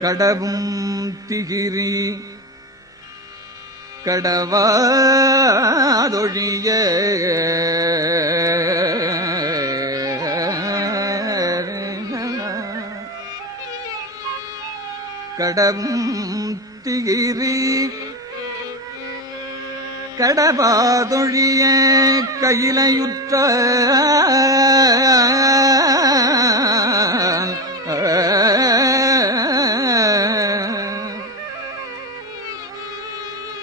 கடவும் திகிரி கடவாதொழிய கடவும் திகிரி கடவாதொழிய கையிலையுற்ற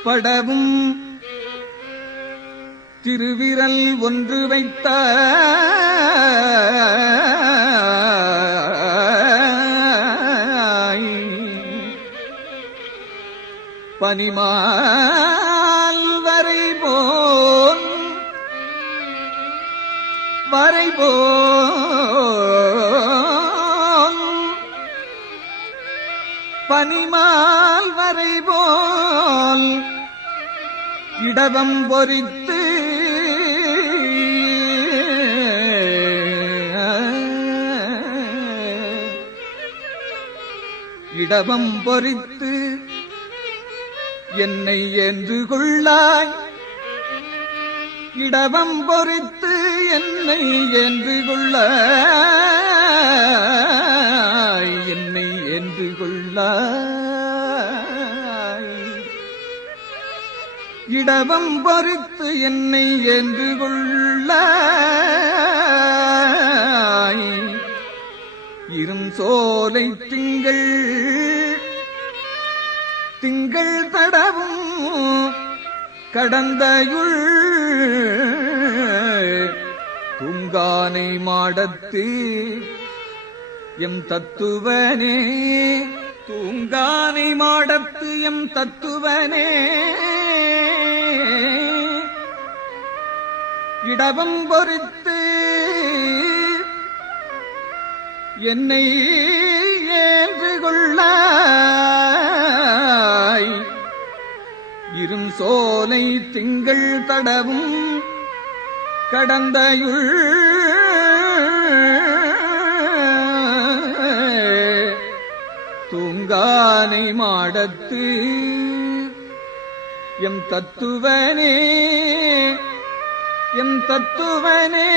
படவும். திருவிரல் ஒன்று வைத்த பனிமால் வரைபோன் வரைபோன் பனிமால் வரை மண்டபம் பொறித்து இடவம் பொறித்து என்னை என்று கொள்ளாய். இடவம் பொறித்து என்னை என்று கொள்ளாய். என்னை என்று கொள்ளாய். இடவம் பொறித்து என்னை என்று கொள்ள இரும் சோலை திங்கள் திங்கள் தடவும் கடந்தயுள். துங்கானை மாடத்து எம் தத்துவனே தூங்கானை மாடத்து எம் தத்துவனே. இடவம் பொறித்து என்னை ஏன்று கொள்ளாய். இரும் சோலை திங்கள் தடவும் கடந்தயுள் தூங்கானை மாடத்து எம் தத்துவனே எம் தத்துவனே.